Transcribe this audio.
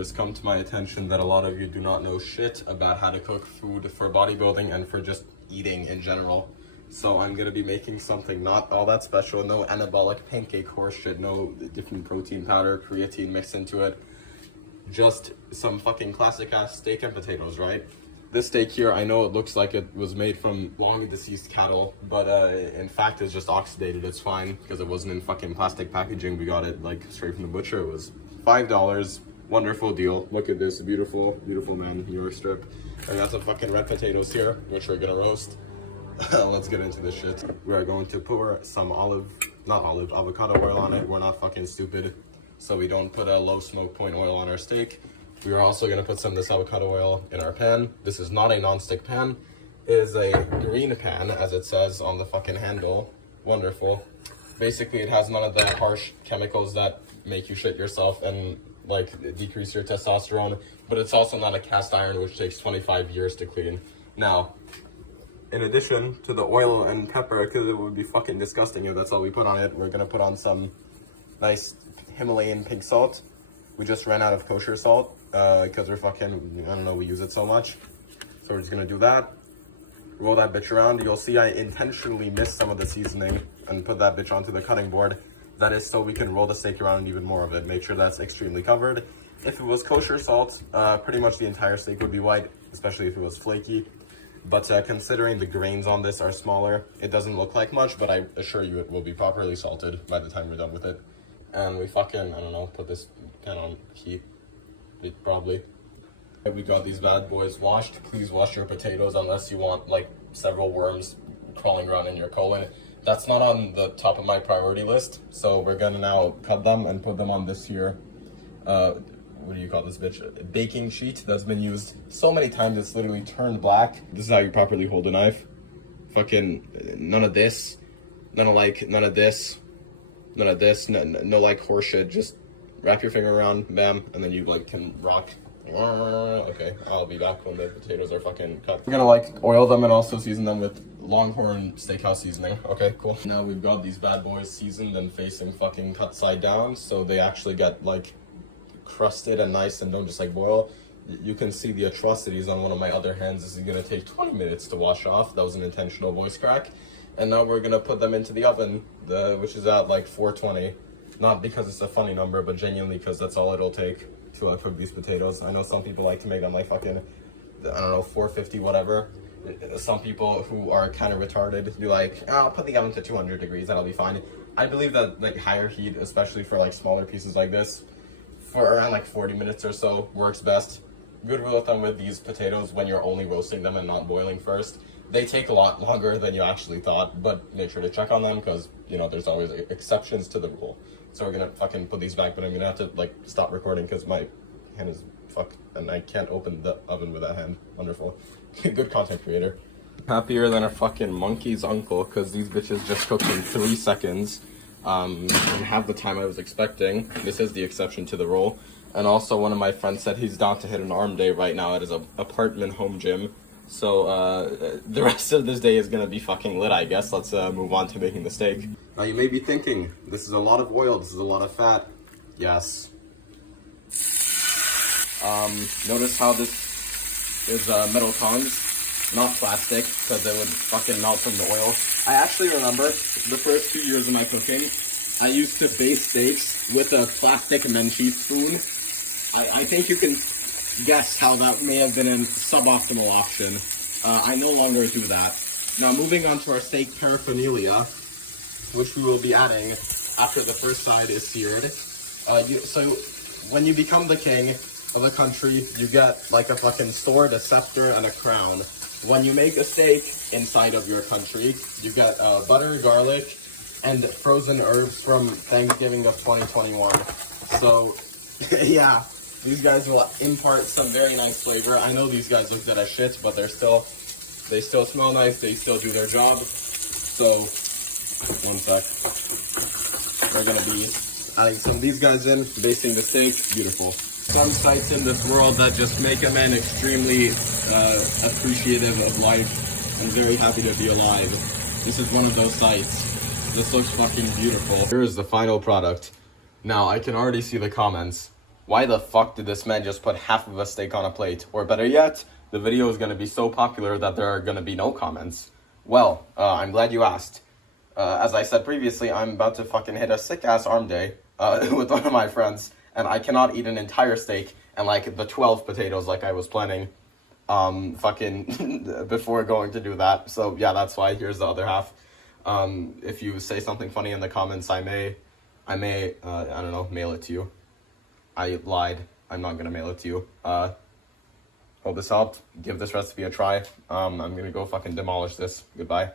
has come to my attention that a lot of you do not know shit about how to cook food for bodybuilding and for just eating in general. So I'm gonna be making something not all that special, no anabolic pancake horse shit, no different protein powder, creatine mixed into it. Just some fucking classic ass steak and potatoes, right? This steak here, I know it looks like it was made from long deceased cattle, but in fact it's just oxidated. It's fine because it wasn't in fucking plastic packaging. We got it like straight from the butcher. It was $5. Wonderful deal. Look at this beautiful, beautiful man, New York strip. I got some fucking red potatoes here, which we're gonna roast. Let's get into this shit. We're going to pour some avocado oil on it. We're not fucking stupid, so we don't put a low smoke point oil on our steak. We are also gonna put some of this avocado oil in our pan. This is not a non-stick pan. It is a green pan, as it says on the fucking handle. Wonderful. Basically, it has none of the harsh chemicals that make you shit yourself and like decrease your testosterone, but it's also not a cast iron, which takes 25 years to clean. Now, in addition to the oil and pepper, because it would be fucking disgusting if that's all we put on it, we're gonna put on some nice Himalayan pink salt. We just ran out of kosher salt because we're fucking, I don't know, we use it so much. So we're just gonna do that. Roll that bitch around. You'll see I intentionally missed some of the seasoning and put that bitch onto the cutting board. That is so we can roll the steak around and even more of it. Make sure that's extremely covered. If it was kosher salt, pretty much the entire steak would be white, especially if it was flaky. But considering the grains on this are smaller, it doesn't look like much, but I assure you it will be properly salted by the time we're done with it. And we fucking, I don't know, put this pan on heat, probably. We got these bad boys washed. Please wash your potatoes unless you want like several worms crawling around in your colon. That's not on the top of my priority list. So we're gonna now cut them and put them on this here, what do you call this bitch? A baking sheet that's been used so many times it's literally turned black. This is how you properly hold a knife. Fucking none of this, none of this, no like horse shit. Just wrap your finger around, bam, and then you like can rock. Okay, I'll be back when the potatoes are fucking cut. We're gonna like oil them and also season them with Longhorn Steakhouse seasoning. Okay, cool. Now we've got these bad boys seasoned and facing fucking cut side down, so they actually get like crusted and nice and don't just like boil. You can see the atrocities on one of my other hands. This is gonna take 20 minutes to wash off. That was an intentional voice crack. And now we're gonna put them into the oven, which is at like 420. Not because it's a funny number, but genuinely because that's all it'll take to cook these potatoes. I know some people like to make them like fucking, I don't know, 450, whatever. Some people who are kind of retarded do like, oh, I'll put the oven to 200 degrees, that'll be fine. I believe that like higher heat, especially for like smaller pieces like this, for around like 40 minutes or so works best. Good rule of thumb with these potatoes when you're only roasting them and not boiling first. They take a lot longer than you actually thought, but make sure to check on them because, you know, there's always exceptions to the rule. So we're gonna fucking put these back, but I'm gonna have to like stop recording because my hand is fucked and I can't open the oven with that hand. Wonderful. Good content creator. Happier than a fucking monkey's uncle because these bitches just cooked in 3 seconds. And half the time I was expecting. This is the exception to the rule. And also one of my friends said he's down to hit an arm day right now at his apartment home gym. So the rest of this day is gonna be fucking lit, I guess. Let's move on to making the steak. Now you may be thinking, this is a lot of oil, this is a lot of fat. Yes. Notice how this is metal tongs, not plastic, because it would fucking melt from the oil. I actually remember the first 2 years of my cooking, I used to bake steaks with a plastic Menchie spoon. I think you can guess how that may have been a suboptimal option. I no longer do that. Now moving on to our steak paraphernalia, which we will be adding after the first side is seared. So when you become the king of a country, you get like a fucking sword, a scepter, and a crown. When you make a steak inside of your country, you get butter, garlic, and frozen herbs from Thanksgiving of 2021. So, yeah, these guys will impart some very nice flavor. I know these guys look dead as shit, but they still smell nice, they still do their job. So, one sec. We're gonna be adding some of these guys in, basting the steak, beautiful. Some sights in this world that just make a man extremely appreciative of life and very happy to be alive. This is one of those sights. This looks fucking beautiful. Here is the final product. Now, I can already see the comments. Why the fuck did this man just put half of a steak on a plate? Or better yet, the video is gonna be so popular that there are gonna be no comments. Well, I'm glad you asked. As I said previously, I'm about to fucking hit a sick-ass arm day, with one of my friends, and I cannot eat an entire steak and, like, the 12 potatoes like I was planning, fucking, before going to do that. So, yeah, that's why. Here's the other half. If you say something funny in the comments, I may, I don't know, mail it to you. I lied. I'm not gonna mail it to you. Hope this helped. Give this recipe a try. I'm gonna go fucking demolish this. Goodbye.